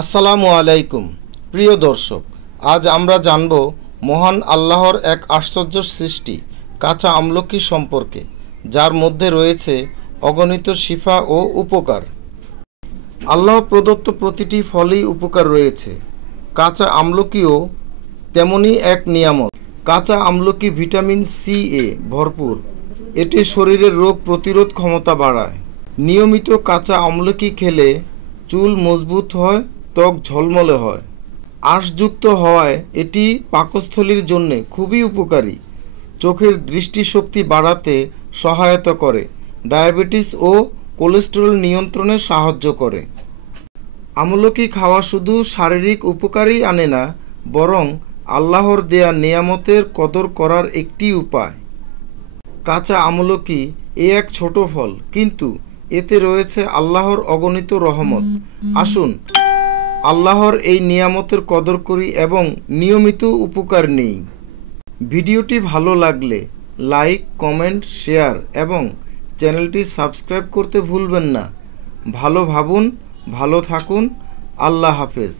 আসসালামু আলাইকুম প্রিয় দর্শক, আজ আমরা জানব মহান আল্লাহর এক আশ্চর্য সৃষ্টি কাঁচা আমলকি সম্পর্কে, যার মধ্যে রয়েছে অগণিত শিফা ও উপকার। আল্লাহ প্রদত্ত প্রতিটি ফলেই উপকার রয়েছে। কাঁচা আমলকিও তেমনই এক নিয়ামত। কাঁচা আমলকি ভিটামিন সি এ ভরপুর। এটি শরীরের রোগ প্রতিরোধ ক্ষমতা বাড়ায়। নিয়মিত কাঁচা আমলকি খেলে চুল মজবুত হয়, ত্বক ঝলমলে হয়। আঁশযুক্ত হওয়ায় এটি পাকস্থলীর জন্য খুবই উপকারী। চোখের দৃষ্টিশক্তি বাড়াতে সহায়তা করে, ডায়াবেটিস ও কোলেস্টেরল নিয়ন্ত্রণে সাহায্য করে। আমলকি খাওয়া শুধু শারীরিক উপকারই আনে না, বরং আল্লাহর দেয়া নিয়ামতের কদর করার একটি উপায়। কাঁচা আমলকি এক ছোট ফল, কিন্তু এতে রয়েছে আল্লাহর অগণিত রহমত। আসুন আল্লাহর এই নিয়ামতের কদর করি এবং নিয়মিত উপকার নেই। ভিডিওটি ভালো লাগলে লাইক, কমেন্ট, শেয়ার এবং চ্যানেলটি সাবস্ক্রাইব করতে ভুলবেন না। ভালো ভাবুন, ভালো থাকুন। আল্লাহ হাফেজ।